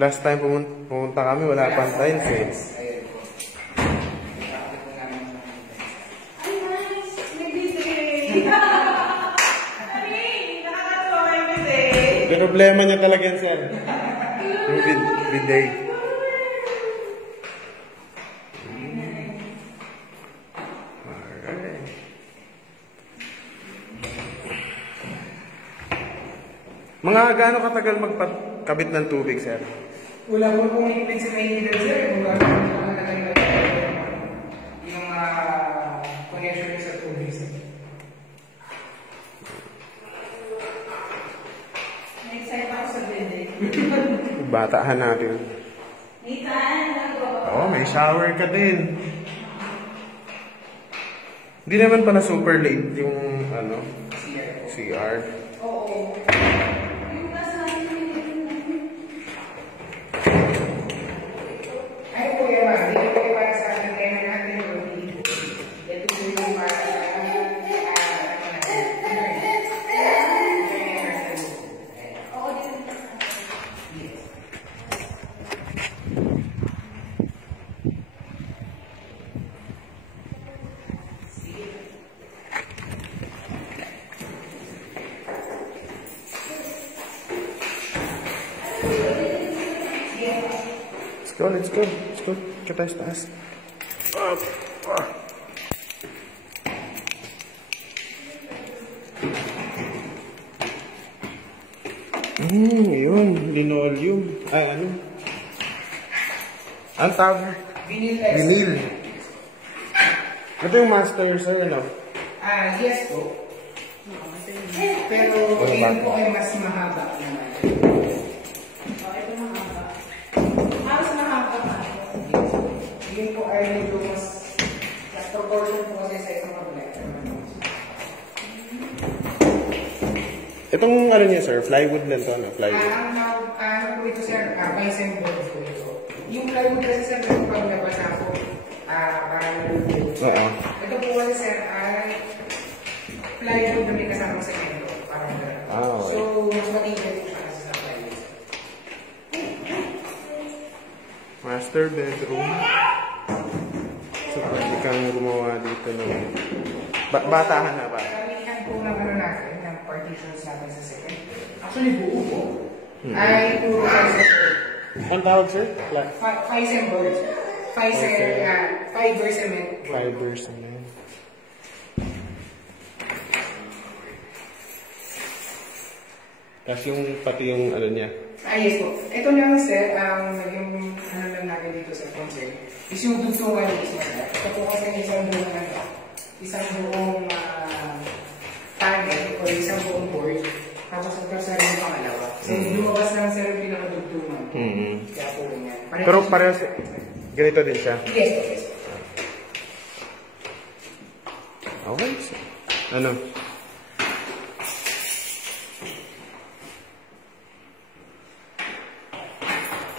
Last time pumunta kami, wala pang tiles eh. Ay, nice! May bidet! Ay, nakakatawa yung bidet! May problema niya talaga yan, sir. Yung bidet. Alright. Mga gaano katagal magpakabit ng tubig, sir? Wala po pong ipin sa Maynila, sir. Kung gano'n ang katagal yung connection sa tubig, sir. Na-excite ako sa bidet. Batahan natin. Nathan, Oo, may shower ka din. Hindi naman pala super late yung ano, CR. oo. Yung nasa Ay po yan, ma'am. Dito po yung para sa ating tema natin. Ito po yung para sa Let's go. Let's go. Ke taas. Yun. Linoleum. Ano? Ang tawag? Vinyl. Ito yung master, sir, ano? Yes po. Pero yun po ay mas mahaba naman. ito mahaba. Mas mahaba pa. Yun po ay medyo mas proportion po kasi sa isang kabila. Itong ano niya, sir, plywood lang to, ano? Plywood. Ano po ito, sir? Bison board po ito. Yung plywood kasi, sir, ito pag nabasa po, parang Oo. ito po kasi, sir, ay plywood na may kasama sa kendo. Parang gano'n. Okay. So, mas matibay po siya kasi sa plywood. Master bedroom. So, pwede kang gumawa dito ng... batahan na ba? Karamihan po ng ano natin, ng partitions natin sa second. Actually, buo po. Ay, puro kasi, Ang tawag, sir? Fison board. Fiber cement. Fiber cement. Tapos yung pati yung ano niya. Yes po. Ito lang, sir, yung ano lang natin dito sa concern is yung dugtungan ng isang sir. Ito po kasi isang buong target o isang buong board. Tapos ito sa rin yung pangalawa. So, lumabas lang, sir, yung pinakadugtungan. Kaya po ganyan. Pero parehas, ganito din siya. Yes po, yes po. Okay. Ano?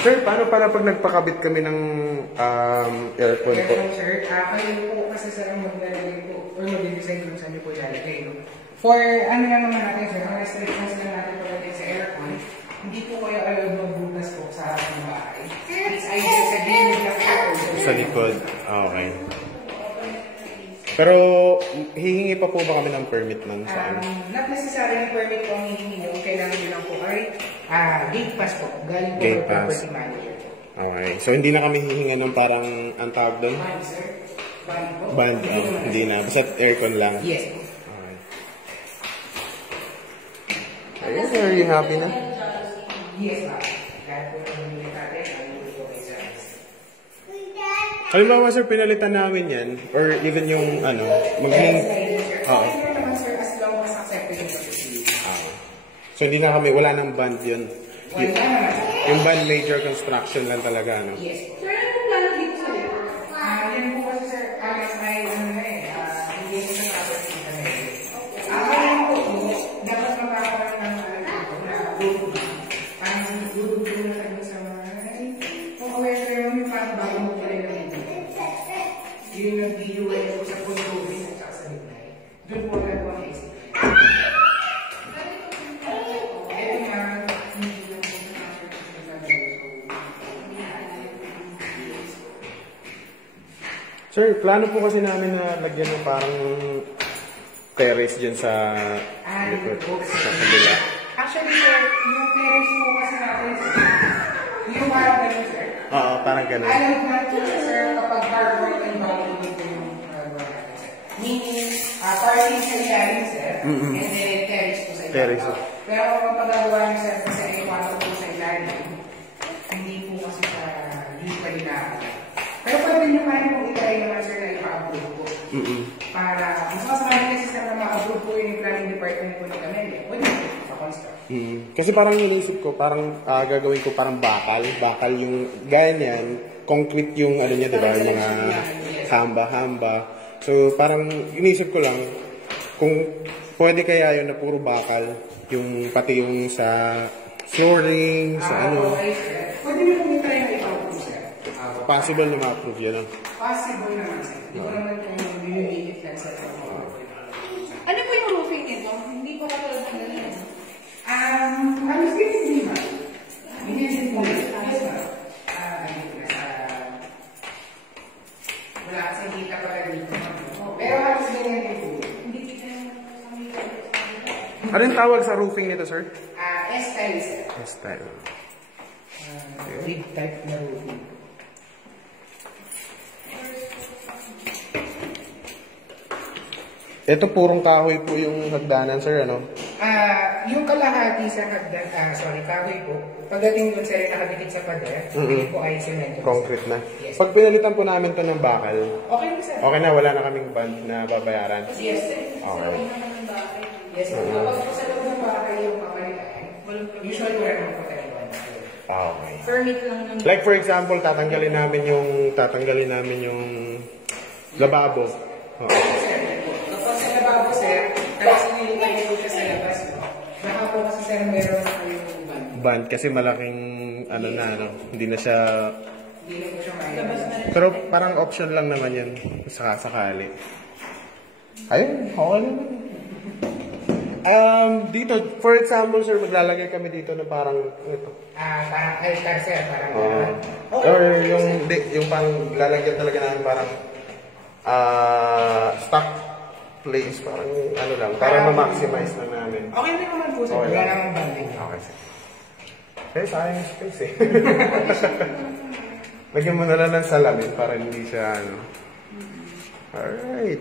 Sir, paano pala pag nagpakabit kami ng aircon po? Aircon, sir. Kayo po kasi sir ang maglalagay po or mag-design kung saan niyo po ilalagay. No? For ano lang naman natin, sir, ang restrictions lang natin pagdating sa aircon, hindi po kayo allowed magbukas po sa ating bahay. It's either sa gilid lang po or Sa likod. Okay. Pero hihingi pa po ba kami ng permit nun sa ano? Not necessarily permit po ang hihingi nyo. Kailangan nyo lang po ay gate pass po. Galing po Gate ng pass. property manager po. Okay. So hindi na kami hihinga ng parang ang tawag doon? Band, sir. Band po. Band. Hindi na. Basta aircon lang. Yes po. Okay. Ayun, are you happy na? Yes, ma'am. Kahit po yung natin, ano po kayo sa Halimbawa, sir, pinalitan namin yan. Or even yung, ano, maging... Oo. Okay naman, sir, as long as accepted yung facility. So, hindi na kami, wala nang band yun. Wala naman, sir. Yung band major construction lang talaga, no? Yes po. Sir, anong plano dito sa iyo? Yan po kasi, sir, ay ano na hindi ko sa property na yan po, dapat magkakaroon ng group. Parang group na tayo sa mga, kung aware kayo, may parang bago mo pala lang dito. Yung nag-DUI po sa Pultubin at saka sa Midnight. Doon po nagawa ng isip. Ito Sir, plano po kasi namin na lagyan ng parang terrace dyan sa likod, sa kabila. Actually, sir, yung terrace mo kasi natin, yung parang ganun, sir. Oo, parang ganun. Alam natin, sir, kapag hardwork and valuable ko yung natin, sir. Meaning, parking sa ilalim, sir, and then terrace po sa ilalim. Terrace. Pero kung pagagawa niyo, sir, kasi yung kwarto po sa ilalim, hindi po kasi sa usually na. Pero pwede nyo kaya kung itry naman, sir, na ipa-approve po. Para, mas masamahin kasi sir na ma-approve po yung planning department po ni Camellia. Pwede po sa construct. Kasi parang inisip ko, parang gagawin ko parang bakal. Bakal yung ganyan, concrete yung ano niya, diba? Yung mga hamba-hamba. So parang inisip ko lang, kung pwede kaya yun na puro bakal, yung pati yung sa flooring, sa ano. Okay, sir. Pwede nyo kung itry na ipa-approve, sir. Possible na ma-approve yun. Possible naman, sir. Hindi ko naman kung binibigit lang sa Ano po yung roofing nito? Hindi ko katulad ng ganyan. Halos din hindi ba? Hindi din po. Yes, ma'am. Wala kasi kita pala dito. Pero halos ganyan din po. Hindi kita yung Anong tawag sa roofing nito, sir? S-style, sir. S-style. Big type na roofing. Ito purong kahoy po yung hagdanan, sir, ano? Yung kalahati sa kahoy po, pagdating dun sa nakadikit sa pader, hindi po ay cement. Concrete na. Yes. Pag pinalitan po namin to ng bakal, Okay na, sir. okay na, wala na kaming band na babayaran. Yes, sir. Okay. Yes, sir. Kapag po sa loob ng bahay yung papalitan, usually wala naman po tayo. Okay. permit lang ng... Like for example, tatanggalin namin yung lababo. Oo. Kapag sa lababo, sir, tapos nilagay po siya sa labas, baka po kasi sir, meron na yung Band kasi malaking ano na, ano, hindi na siya. hindi na po siya may Pero parang option lang naman yun sa sakali. Ayun, okay naman. Dito, for example, sir, maglalagay kami dito na parang ito. parang altar, sir, parang Or yung parang lalagyan talaga namin parang stock place, parang ano lang, para ma-maximize na namin. okay na naman po, sir. Okay. Wala namang banding. Okay, sir. Eh, sayang yung space eh. Lagyan mo na lang ng salamin para hindi siya ano. Alright.